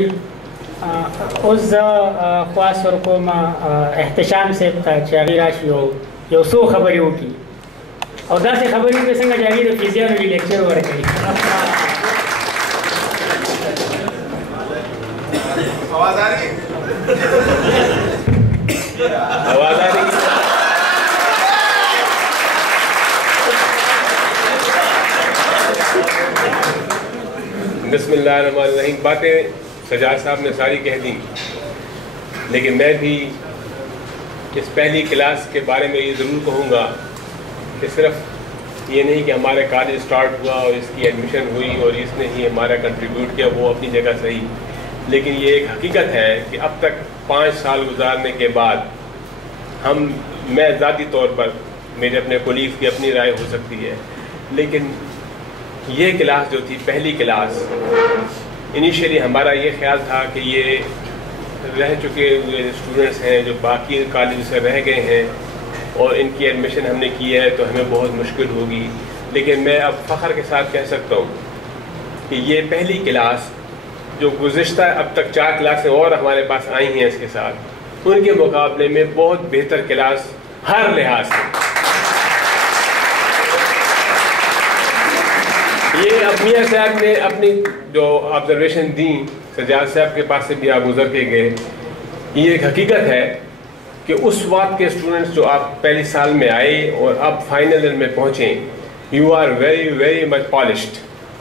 اوس خواست ورکوم احتشام صاحب ته چې هغې راشي یو څو خبرې وکړي او داسې خبرې وکړي څنګه چې هغې د فزیانو لیکچر ورکوي. آواز آ رہی ہے؟ آواز آ رہی ہے؟ بسم اللہ الرحمن الرحیم. باتیں سجاد صاحب نے ساری کہہ دی، لیکن میں بھی اس پہلی کلاس کے بارے میں یہ ضرور کہوں گا کہ صرف یہ نہیں کہ ہمارے کالج سٹارٹ ہوا اور اس کی ایڈمیشن ہوئی اور اس نے ہی ہمارا کنٹریبیوٹ کیا، وہ اپنی جگہ صحیح، لیکن یہ ایک حقیقت ہے کہ اب تک 5 سال گزارنے کے بعد میں ذاتی طور پر، میرے اپنے کولیگز کی اپنی رائے ہو سکتی ہے، لیکن یہ کلاس جو تھی پہلی کلاس، انیشیلی ہمارا یہ خیال تھا کہ یہ رہ چکے ہوئے اسٹوڈنٹس ہیں جو باقی کالج سے رہ گئے ہیں اور ان کی ایڈمیشن ہم نے کی ہے تو ہمیں بہت مشکل ہوگی، لیکن میں اب فخر کے ساتھ کہہ سکتا ہوں کہ یہ پہلی کلاس جو گزشتہ اب تک 4 کلاسیں اور ہمارے پاس آئی ہیں اس کے ساتھ، ان کے مقابلے میں بہت بہتر کلاس ہر لحاظ سے. یہ اب میاں صاحب نے اپنی جو آبزرویشن دیں، سجاد صاحب کے پاس سے بھی آپ گزر کے گئے، یہ ایک حقیقت ہے کہ اس وقت کے اسٹوڈنٹس جو آپ پہلی سال میں آئے اور اب فائنل ایئر میں پہنچیں، you are very very much polished.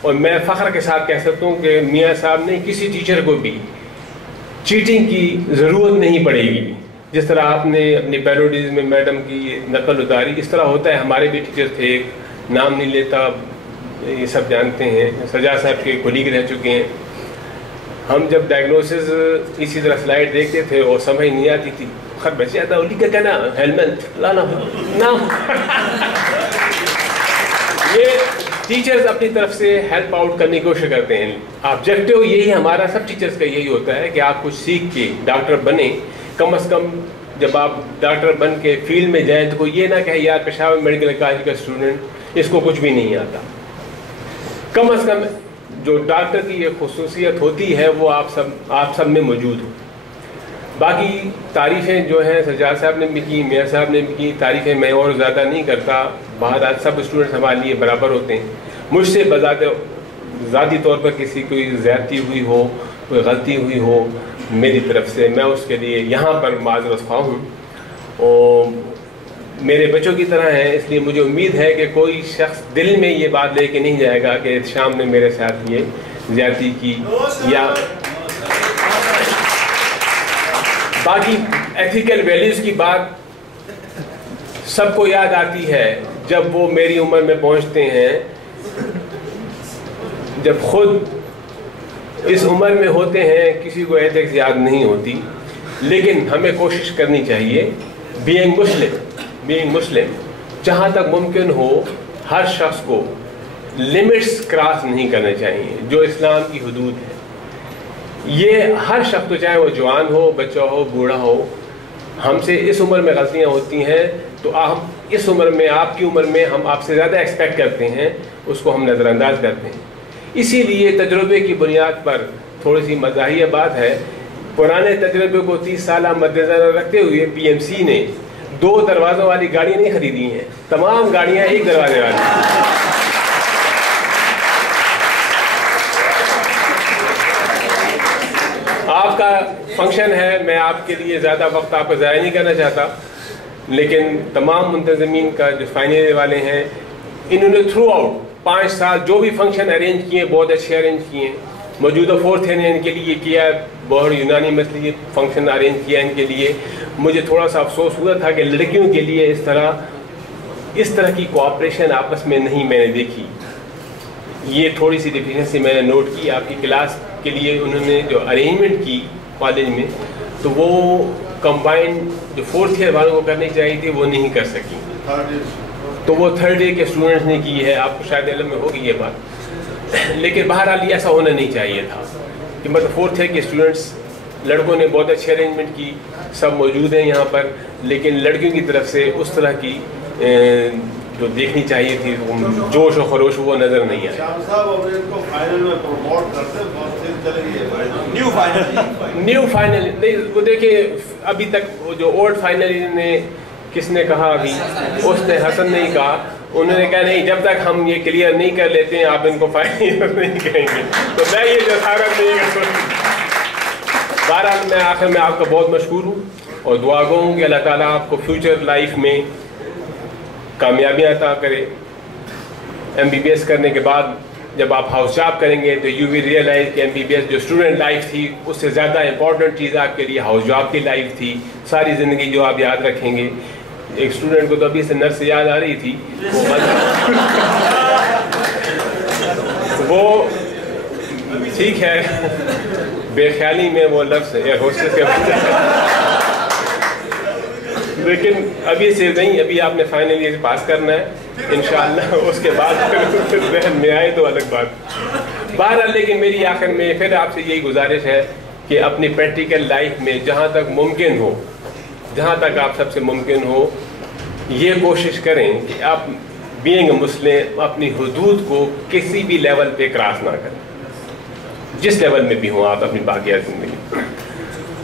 اور میں فخر کے ساتھ کہہ سکتا ہوں کہ میاں صاحب نے کسی ٹیچر کو بھی چیٹنگ کی ضرورت نہیں پڑے گی. جس طرح آپ نے اپنی پیروڈیز میں میڈم کی نقل اتاری، اس طرح ہوتا ہے. ہمارے بھی ٹیچر تھے، ایک نام نہیں لیتا، یہ سب جانتے ہیں، سجاد صاحب کے کولیگ رہ چکے ہیں. ہم جب ڈائگنوسز اسی طرح سلائڈ دیکھتے تھے اور سمجھ نہیں آتی تھی، خط بچ جاتا اولی کا کہنا ہیلمٹ لانا نہ. یہ ٹیچرز اپنی طرف سے ہیلپ آؤٹ کرنے کی کوشش کرتے ہیں. آبجیکٹیو یہی ہمارا سب ٹیچرز کا یہی ہوتا ہے کہ آپ کچھ سیکھ کے ڈاکٹر بنیں. کم از کم جب آپ ڈاکٹر بن کے فیلڈ میں جائیں تو کوئی یہ نہ کہے یار پشاور میڈیکل کالج کا اسٹوڈنٹ، اس کو کچھ بھی نہیں آتا. کم از کم جو ڈاکٹر کی یہ خصوصیت ہوتی ہے وہ آپ سب میں موجود ہو. باقی تعریفیں جو ہیں سجاد صاحب نے بھی کی، میاں صاحب نے بھی کی، تعریفیں میں اور زیادہ نہیں کرتا. بہرحال سب اسٹوڈنٹس ہمارے لیے برابر ہوتے ہیں. مجھ سے ذاتی طور پر کسی کوئی زیادتی ہوئی ہو، کوئی غلطی ہوئی ہو میری طرف سے، میں اس کے لیے یہاں پر معذرت خواہ ہوں. اور میرے بچوں کی طرح ہیں، اس لیے مجھے امید ہے کہ کوئی شخص دل میں یہ بات لے کے نہیں جائے گا کہ احتشام نے میرے ساتھ یہ زیادتی کی. یا باقی ایتھیکل ویلیوز کی بات سب کو یاد آتی ہے جب وہ میری عمر میں پہنچتے ہیں. جب خود اس عمر میں ہوتے ہیں کسی کو ایتھکس یاد نہیں ہوتی، لیکن ہمیں کوشش کرنی چاہیے بینگ مسلم جہاں تک ممکن ہو ہر شخص کو لمٹس کراس نہیں کرنے چاہیے جو اسلام کی حدود ہے. یہ ہر شخص کو، چاہے وہ جوان ہو، بچہ ہو، بوڑھا ہو، ہم سے اس عمر میں غلطیاں ہوتی ہیں تو ہم اس عمر میں، آپ کی عمر میں ہم آپ سے زیادہ ایکسپیکٹ کرتے ہیں، اس کو ہم نظر انداز کرتے ہیں. اسی لیے تجربے کی بنیاد پر تھوڑی سی مزاحیہ بات ہے، پرانے تجربے کو 30 سالہ مد نظر رکھتے ہوئے پی ایم سی نے 2 دروازوں والی گاڑیاں نہیں خریدی ہیں، تمام گاڑیاں 1 دروازے والی. آپ کا فنکشن ہے، میں آپ کے لیے زیادہ وقت آپ کو ضائع نہیں کرنا چاہتا، لیکن تمام منتظمین کا جو فائنل والے ہیں، انہوں نے تھرو آؤٹ 5 سال جو بھی فنکشن ارینج کیے بہت اچھے ارینج کیے ہیں. موجودہ 4th نے ان کے لیے کیا ہے، بہت یونانی مثلی فنکشن ارینج کیا ان کے لیے. مجھے تھوڑا سا افسوس ہوا تھا کہ لڑکیوں کے لیے اس طرح کی کوآپریشن آپس میں نہیں میں نے دیکھی. یہ تھوڑی سی ڈیفیشنسی میں نے نوٹ کی. آپ کی کلاس کے لیے انہوں نے جو ارینجمنٹ کی کالج میں، تو وہ کمبائنڈ جو 4th ایئر والوں کو کرنی چاہیے تھی وہ نہیں کر سکی، تو وہ 3rd ایئر کے اسٹوڈنٹس نے کی ہے. آپ کو شاید علم میں ہوگی یہ بات، لیکن بہرحال یہ ایسا ہونا نہیں چاہیے تھا کہ مطلب 4th ایئر کے اسٹوڈنٹس، لڑکوں نے بہت اچھی ارینجمنٹ کی، سب موجود ہیں یہاں پر، لیکن لڑکیوں کی طرف سے اس طرح کی جو دیکھنی چاہیے تھی جوش و خروش وہ نظر نہیں آئی. شام صاحب اب ان کو فائنل میں پروموٹ کرتے بہت دن چلے گی نیو فائنل نہیں. وہ دیکھیں ابھی تک وہ جو اولڈ فائنل نے کس نے کہا ابھی اس نے حسن نہیں کہا. انہوں نے کہا نہیں جب تک ہم یہ کلیئر نہیں کر لیتے ہیں آپ ان کو فائنل نہیں کہیں گے. تو میں یہ جسارت نہیں کر سکتا. بہرحال میں آخر میں آپ کا بہت مشکور ہوں اور دعا گو ہوں کہ اللہ تعالیٰ آپ کو فیوچر لائف میں کامیابیاں عطا کرے. MBBS کرنے کے بعد جب آپ ہاؤس جاب کریں گے تو یو وی ریئلائز کہ MBBS جو اسٹوڈنٹ لائف تھی اس سے زیادہ امپورٹنٹ چیز آپ کے لیے ہاؤس جاب کی لائف تھی. ساری زندگی جو آپ یاد رکھیں گے. ایک اسٹوڈنٹ کو تو ابھی سے نرس یاد آ رہی تھی وہ ٹھیک ہے بے خیالی میں وہ لفظ ایئر ہوسٹس کے لیکن ابھی سے نہیں. ابھی آپ نے فائنل ایئر پاس کرنا ہے انشاءاللہ. اس کے بعد پھر ذہن میں آئے تو الگ بات. بہرحال لیکن میری آخر میں پھر آپ سے یہی گزارش ہے کہ اپنی پریکٹیکل لائف میں جہاں تک ممکن ہو جہاں تک آپ سب سے ممکن ہو یہ کوشش کریں کہ آپ بینگ اے مسلم اپنی حدود کو کسی بھی لیول پہ کراس نہ کریں. جس لیول میں بھی ہوں آپ اپنی باقیہ زندگی.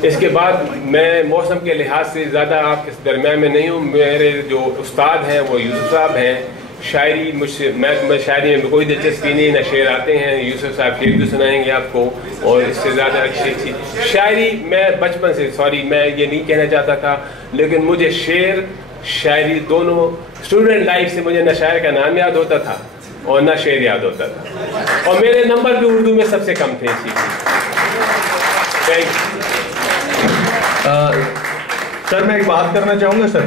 اس کے بعد میں موسم کے لحاظ سے زیادہ آپ کے درمیان میں نہیں ہوں. میرے جو استاد ہیں وہ یوسف صاحب ہیں. شاعری مجھ سے میں شاعری میں کوئی دلچسپی نہیں. نہ شعر آتے ہیں. یوسف صاحب شعر بھی سنائیں گے آپ کو اور اس سے زیادہ اچھی شاعری میں بچپن سے میں یہ نہیں کہنا چاہتا تھا لیکن مجھے شعر شاعری دونوں اسٹوڈنٹ لائف سے مجھے نہ شاعر کا نام یاد ہوتا تھا اور نہ شعر یاد ہوتا تھا اور میرے نمبر بھی اردو میں سب سے کم تھے. Thank you. سر میں ایک بات کرنا چاہوں گا سر.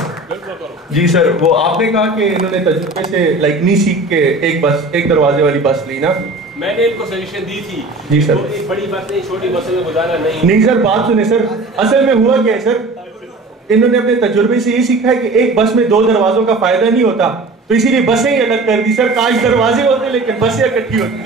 جی سر وہ آپ نے کہا کہ انہوں نے تجربے سے نہیں سیکھ کے ایک دروازے والی بس لی نا. میں نے ان کو سجیشن دی تھی. جی سر. ایک بڑی بس نہیں چھوٹی بسوں میں گزارا نہیں سر بات سنیں سر. اصل میں ہوا کیا ہے سر انہوں نے اپنے تجربے سے یہ سیکھا ہے کہ ایک بس میں 2 دروازوں کا فائدہ نہیں ہوتا تو اسی لیے بسیں ہی الگ کر دی سر. کاش دروازے ہوتے لیکن بسیں اکٹھی ہوتی.